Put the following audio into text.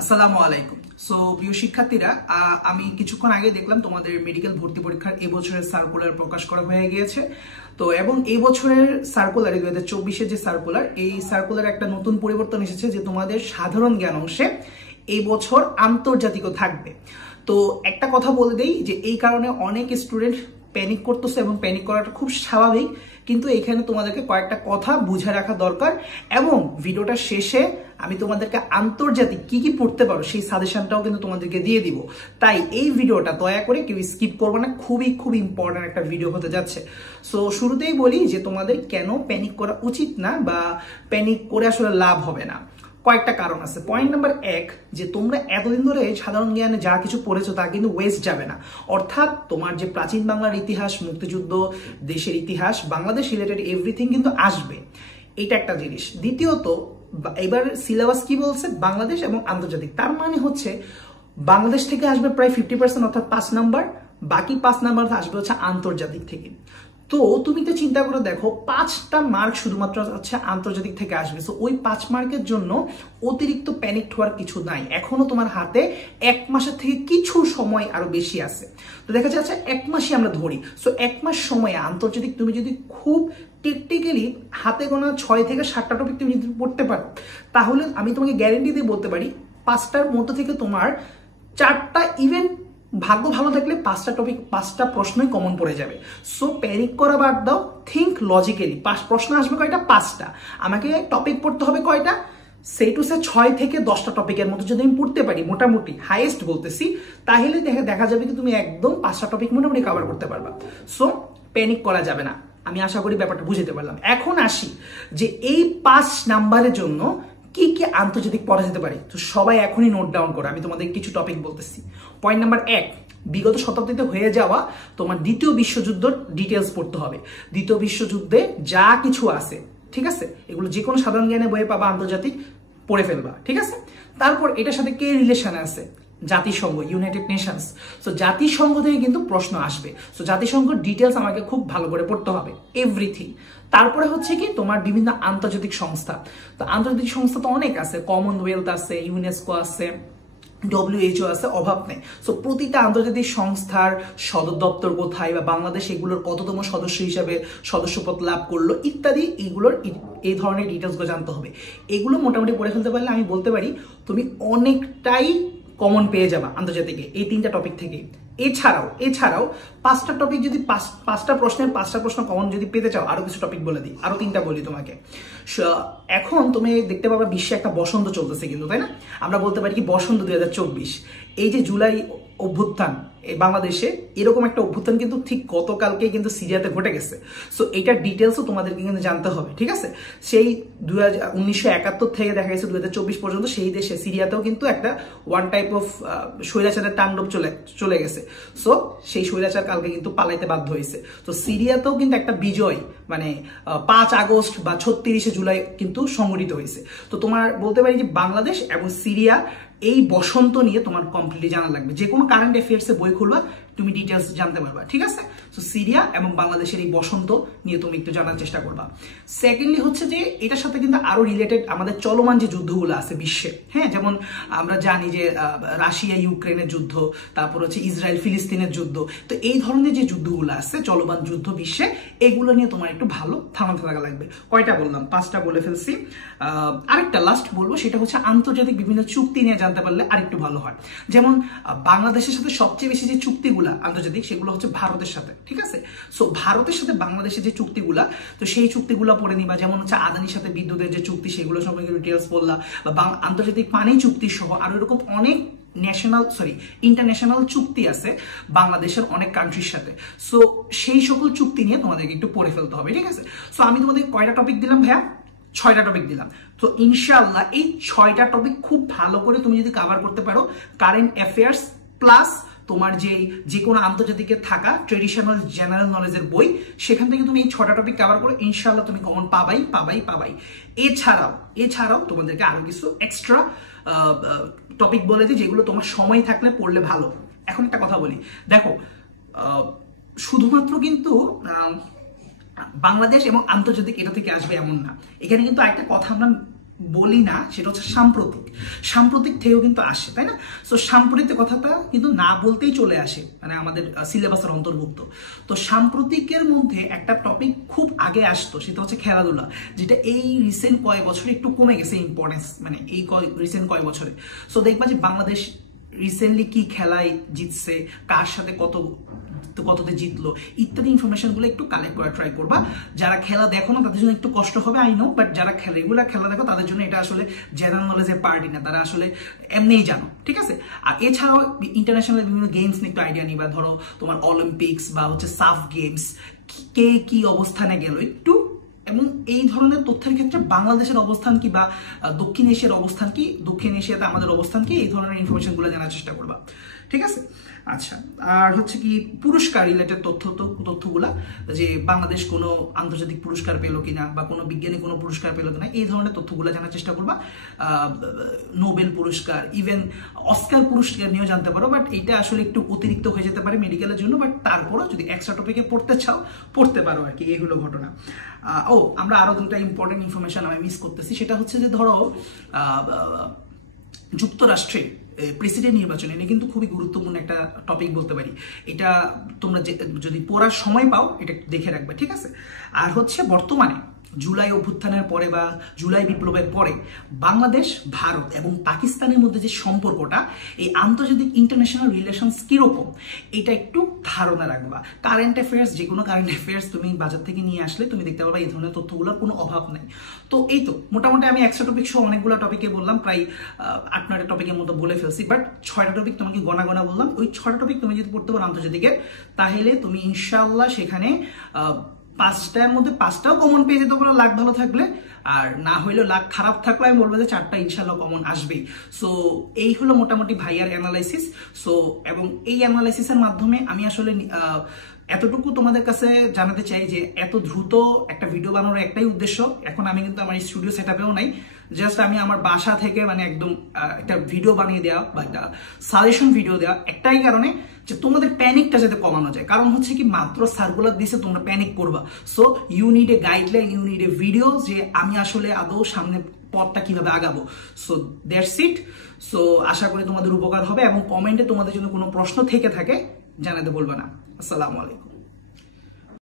আসসালামু আলাইকুম। সো প্রিয় শিক্ষার্থীরা, আমি কিছুক্ষণ আগে দেখলাম তোমাদের মেডিকেল ভর্তি পরীক্ষার এবছরের সার্কুলার প্রকাশ করা হয়ে গিয়েছে। তো এবং এই বছরের সার্কুলার 2024-এর যে সার্কুলার, এই সার্কুলার একটা নতুন পরিবর্তন এসেছে যে তোমাদের সাধারণ জ্ঞান অংশে এই বছর আন্তর্জাতিকও থাকবে। তো একটা কথা বলে দেই যে এই কারণে অনেক স্টুডেন্ট প্যানিক করতেছে এবং প্যানিক করাটা খুব স্বাভাবিক, কিন্তু এখানে তোমাদেরকে কয়েকটা কথা বুঝে রাখা দরকার এবং ভিডিওটা শেষে আমি তোমাদেরকে আন্তর্জাতিক কি কি পড়তে পারো সেই সাজেশনটাও কিন্তু তোমাদেরকে দিয়ে দিব। তাই এই ভিডিওটা দয়া করে কেউ স্কিপ করবে না, খুব ইম্পর্টেন্ট একটা ভিডিও হতে যাচ্ছে। সো শুরুতেই বলি যে তোমাদের কেন প্যানিক করা উচিত না বা প্যানিক করে আসলে লাভ হবে না। কয়েকটা কারণ আছে। পয়েন্ট নাম্বার 1, যে তোমরা এতদিন ধরে সাধারণ জ্ঞানে যা কিছু পড়েছো তা কিন্তু ওয়েস্ট যাবে না। অর্থাৎ তোমার যে প্রাচীন বাংলার ইতিহাস, মুক্তিযুদ্ধ, দেশের ইতিহাস, বাংলাদেশ রিলেটেড এভরিথিং কিন্তু আসবে। এটা একটা জিনিস। দ্বিতীয়ত, এবার সিলেবাস কি বলছে, বাংলাদেশ এবং আন্তর্জাতিক। তার মানে হচ্ছে বাংলাদেশ থেকে আসবে প্রায় 50%, অর্থাৎ 5 নাম্বার, বাকি 5 নাম্বার আসবে হচ্ছে আন্তর্জাতিক থেকে। তো তুমি তো চিন্তা করে দেখো, 5টা মার্ক শুধুমাত্র হচ্ছে আন্তর্জাতিক থেকে আসবে। সো ওই 5 মার্কের জন্য অতিরিক্ত প্যানিক হওয়ার কিছু নাই। এখনো তোমার হাতে 1 মাসের থেকে কিছু সময় আরো বেশি আছে। তো দেখা যাচ্ছে 1 মাসই আমরা ধরি। সো 1 মাস সময়ে আন্তর্জাতিক তুমি যদি খুব টেকনিক্যালি হাতে গোনা 6 থেকে 7টা টপিক তুমি যদি পড়তে পারো, তাহলে আমি তোমাকে গ্যারেন্টি দিয়ে বলতে পারি 5টার মধ্যে থেকে তোমার 4টা, ইভেন ভাগ্য ভালো থাকলে 5টা টপিক, 5টা প্রশ্নই কমন পড়ে যাবে। সো প্যানিক করা বাদ দাও, থিঙ্ক লজিক্যালি। প্রশ্ন আসবে কয়টা? 5টা। আমাকে টপিক পড়তে হবে কয়টা? সেই টু সে 6 থেকে 10টা টপিকের মতো যদি আমি পড়তে পারি, মোটামুটি হাইয়েস্ট বলতেছি, তাহলে দেখা যাবে কি তুমি একদম 5টা টপিক মোটামুটি কভার করতে পারবা। সো প্যানিক করা যাবে না। আমি আশা করি ব্যাপারটা বুঝতে পারলাম। এখন আসি যে এই 5 নাম্বারের জন্য কি কি আন্তর্জাতিক পড়া যেতে পারে। তো সবাই এখনই নোট ডাউন করো, আমি তোমাদের কিছু টপিক বলতেছি। পয়েন্ট নাম্বার 1, বিগত শতাব্দীতে হয়ে যাওয়া তোমার দ্বিতীয় বিশ্বযুদ্ধের ডিটেলস পড়তে হবে। দ্বিতীয় বিশ্বযুদ্ধে যা কিছু আছে, ঠিক আছে, এগুলো যে কোনো সাধারণ জ্ঞানে বইয়ে পাবা, আন্তর্জাতিক পড়ে ফেলবা, ঠিক আছে। তারপর এটার সাথে কে রিলেশন আছে? জাতিসংঘ, ইউনাইটেড নেশনস। সো জাতিসংঘ থেকে কিন্তু প্রশ্ন আসবে। সো জাতিসংঘ ডিটেলস আমাকে খুব ভালো করে পড়তে হবে, এভরিথিং। তারপরে হচ্ছে কি তোমার বিভিন্ন আন্তর্জাতিক সংস্থা। তো আন্তর্জাতিক সংস্থা তো অনেক আছে, কমনওয়েলথ আছে, ইউনেস্কো আছে, WHO আছে, অভাব নেই। সো প্রতিটা আন্তর্জাতিক সংস্থার সদর দপ্তর কোথায় বা বাংলাদেশ এগুলোর কততম সদস্য হিসাবে সদস্যপদ লাভ করলো ইত্যাদি, এইগুলোর এই ধরনের ডিটেলসগুলো জানতে হবে। এগুলো মোটামুটি পড়ে ফেলতে পারলে আমি বলতে পারি তুমি অনেকটাই কমন পেয়ে যাবা আন্তর্জাতিকে এই 3টা টপিক থেকে। এছাড়াও 5টা টপিক যদি 5টা প্রশ্নের 5টা প্রশ্ন কমন যদি পেতে চাও, আরো কিছু টপিক বলে দিই, আরো 3টা বলি তোমাকে। এখন তুমি দেখতে পাবা বিশ্বে একটা বসন্ত চলতেছে কিন্তু, তাই না? আমরা বলতে পারি কি বসন্ত 2024। এই যে জুলাই অভ্যুত্থান বাংলাদেশে, এরকম একটা অভ্যুত্থান কিন্তু ঠিক গতকালকে কিন্তু সিরিয়াতে ঘটে গেছে। সো এটার ডিটেলসও তোমাদেরকে কিন্তু জানতে হবে, ঠিক আছে। সেই 1971 থেকে দেখা গেছে 2024 পর্যন্ত সেই দেশে সিরিয়াতেও কিন্তু একটা ওয়ান টাইপ অফ স্বৈরাচারের তাণ্ডব চলে গেছে। সো সেই স্বৈরাচার কালকে কিন্তু পালাইতে বাধ্য হয়েছে। তো সিরিয়াতেও কিন্তু একটা বিজয়, মানে 5 আগস্ট বা 36শে জুলাই কিন্তু সংগঠিত হয়েছে। তো তোমার বলতে পারি যে বাংলাদেশ এবং সিরিয়া এই বসন্ত নিয়ে তোমার কমপ্লিটলি জানা লাগবে। যে কোনো কারেন্ট অ্যাফেয়ার্সে বই খুলবা, তুমি ডিটেলস জানতে পারবা, ঠিক আছে। সো সিরিয়া এবং বাংলাদেশের এই বসন্ত নিয়ে তুমি একটু জানার চেষ্টা করবা। সেকেন্ডলি হচ্ছে যে এটার সাথে কিন্তু আরো রিলেটেড আমাদের চলমান যে যুদ্ধগুলো আছে বিশ্বে, হ্যাঁ, যেমন আমরা জানি যে রাশিয়া ইউক্রেনের যুদ্ধ, তারপর হচ্ছে ইসরায়েল ফিলিস্তিনের যুদ্ধ। তো এই ধরনের যে যুদ্ধগুলো আছে, চলমান যুদ্ধ বিশ্বে, এগুলো নিয়ে তোমার একটু ভালো ধারণা থাকা লাগবে। কয়টা বললাম? 5টা বলে ফেলছি। আরেকটা লাস্ট বলবো, সেটা হচ্ছে আন্তর্জাতিক বিভিন্ন চুক্তি নিয়ে জানতে পারলে আরেকটু ভালো হয়। যেমন বাংলাদেশের সাথে সবচেয়ে বেশি যে চুক্তিগুলা আন্তর্জাতিক, সেগুলো হচ্ছে ভারতের সাথে, ঠিক আছে। সো ভারতের সাথে বাংলাদেশের যে চুক্তিগুলা, তো সেই চুক্তিগুলা পড়ে নিবা। যেমন হচ্ছে আদানির সাথে বিদ্যুতের যে চুক্তি, সেগুলো সম্পর্কে ডিটেলস বললা, বা আন্তর্জাতিক পানি চুক্তি সহ আরো এরকম অনেক ইন্টারন্যাশনাল চুক্তি আছে বাংলাদেশের অনেক কান্ট্রির সাথে। সো সেই সকল চুক্তি নিয়ে তোমাদেরকে একটু পড়ে ফেলতে হবে, ঠিক আছে। সো আমি তোমাদের কয়টা টপিক দিলাম ভাইয়া? 6টা টপিক দিলাম। তো ইনশাআল্লাহ এই 6টা টপিক খুব ভালো করে তুমি যদি কভার করতে পারো, কারেন্ট অ্যাফেয়ার্স প্লাস তোমার যে কোনো আন্তর্জাতিকে থাকা ট্রেডিশনাল জেনারেল নলেজের বই, সেখান থেকে তুমি এই 6টা টপিক কভার করে ইনশাআল্লাহ তুমি কমন পাবাই। এছাড়াও তোমাদেরকে আরো কিছু এক্সট্রা টপিক বলে দিই, যেগুলো তোমার সময় থাকলে পড়লে ভালো। এখন একটা কথা বলি, দেখো, শুধুমাত্র কিন্তু বাংলাদেশ এবং আন্তর্জাতিক এটা থেকে আসবে এমন না। এখানে কিন্তু একটা কথা আমরা বলি না, সেটা হচ্ছে সাম্প্রতিক। সাম্প্রতিক থেকেও কিন্তু আসে, তাই না? সো সাম্প্রতিক কথাটা কিন্তু না বলতেই চলে আসে, মানে আমাদের সিলেবাসের অন্তর্ভুক্ত। তো সাম্প্রতিকের মধ্যে একটা টপিক খুব আগে আসতো, সেটা হচ্ছে খেলাধুলা, যেটা এই রিসেন্ট কয়েক বছরে একটু কমে গেছে ইম্পর্টেন্স, মানে এই রিসেন্ট কয়েক বছরে। সো দেখবা যে বাংলাদেশ রিসেন্টলি কি খেলায় জিতছে, কার সাথে কততে জিতলো, ইত্যাদি ইনফরমেশনগুলো একটু কালেক্ট করা ট্রাই করবা। যারা খেলা দেখো না তাদের জন্য একটু কষ্ট হবে, আই নো, বাট যারা রেগুলার খেলা দেখো তাদের জন্য এটা আসলে জেনারেল নলেজের পার্টি না, তারা আসলে এমনিই জানো, ঠিক আছে? আর এছাড়াও ইন্টারন্যাশনাল বিভিন্ন গেমস নিয়ে একটু আইডিয়া নিবা, ধরো তোমার অলিম্পিক্স বা হচ্ছে সাফ গেমস, কে কি অবস্থানে গেল একটু, এবং এই ধরনের তথ্যের ক্ষেত্রে বাংলাদেশের অবস্থান কি বা দক্ষিণ এশিয়ার অবস্থান কি, দক্ষিণ এশিয়াতে আমাদের অবস্থান কি, এই ধরনের ইনফরমেশনগুলো জানার চেষ্টা করবা, ঠিক আছে? আচ্ছা, আর হচ্ছে কি পুরস্কার রিলেটেড তথ্যগুলা, যে বাংলাদেশ কোনো আন্তর্জাতিক পুরস্কার পেলো কিনা বা কোনো বিজ্ঞানী কোনো পুরস্কার পেলো কিনা, এই ধরনের তথ্যগুলো জানার চেষ্টা করবা। নোবেল পুরস্কার, ইভেন অস্কার পুরস্কার নিয়েও জানতে পারো, বাট এটা আসলে একটু অতিরিক্ত হয়ে যেতে পারে মেডিকেলের জন্য, বাট তারপরও যদি এক্সট্রা টপিকে পড়তে চাও পড়তে পারো আর কি। এই হলো ঘটনা। আমরা আরো দুটো ইম্পর্টেন্ট ইনফরমেশন আমি মিস করতেছি, সেটা হচ্ছে যে ধরো যুক্তরাষ্ট্রে প্রেসিডেন্ট নির্বাচন, এটা কিন্তু খুবই গুরুত্বপূর্ণ একটা টপিক বলতে পারি। এটা তোমরা যদি পড়ার সময় পাও এটা দেখে রাখবে, ঠিক আছে? আর হচ্ছে বর্তমানে জুলাই অভ্যুত্থানের পরে বা জুলাই বিপ্লবের পরে বাংলাদেশ, ভারত এবং পাকিস্তানের মধ্যে যে সম্পর্কটা, এই আন্তর্জাতিক ইন্টারন্যাশনাল রিলেশনস কিরকম, এটা একটু ধারণা রাখবা। কারেন্ট অ্যাফেয়ার্স, যে কোনো কারেন্ট অ্যাফেয়ার্স তুমি বাজার থেকে নিয়ে আসলে তুমি দেখতে পারবা এই ধরনের তথ্যগুলোর কোনো অভাব নেই। তো এই তো মোটামুটি আমি এক্সট্রা টপিক সহ অনেকগুলো টপিকে বললাম, প্রায় 8-9টা টপিকের মতো বলে ফেলছি, বাট 6টা টপিক তোমাকে গণা বললাম। ওই 6টা টপিক তুমি যদি পড়তে পারো আন্তর্জাতিকের, তাহলে তুমি ইনশাআল্লাহ সেখানে 5টার মধ্যে 5টাও কমন পেয়ে যেতে পারো, লাখ ভালো থাকলে। আর না হইলেও লাখ খারাপ থাকলে আমি বলবো যে 4টা ইনশাআল্লাহ কমন আসবেই। সো এই হলো মোটামুটি ভাইয়ার অ্যানালাইসিস। সো এবং এই অ্যানালাইসিসের মাধ্যমে আমি আসলে এতটুকু তোমাদের কাছে জানাতে চাই যে এত দ্রুত একটা ভিডিও বানানোর একটাই উদ্দেশ্য। এখন আমি কিন্তু আমার স্টুডিও সেটআপেও নাই, জাস্ট আমি আমার বাসা থেকে মানে একদম একটা ভিডিও বানিয়ে দেওয়া বা একটা সাজেশন ভিডিও দেওয়া, একটাই কারণে যে তোমাদের প্যানিকটা যাতে কমানো যায়। কারণ হচ্ছে কি, মাত্র সার্কুলার দিছে তোমরা প্যানিক করবা। So you need a guideline, you need a video, যে আমি আসলে আদৌ সামনে পথটা কিভাবে আগাবো। So that's it. সো আশা করি তোমাদের উপকার হবে, এবং কমেন্টে তোমাদের জন্য কোনো প্রশ্ন থেকে থাকে জানাতে বলবে না। আসসালামু আলাইকুম।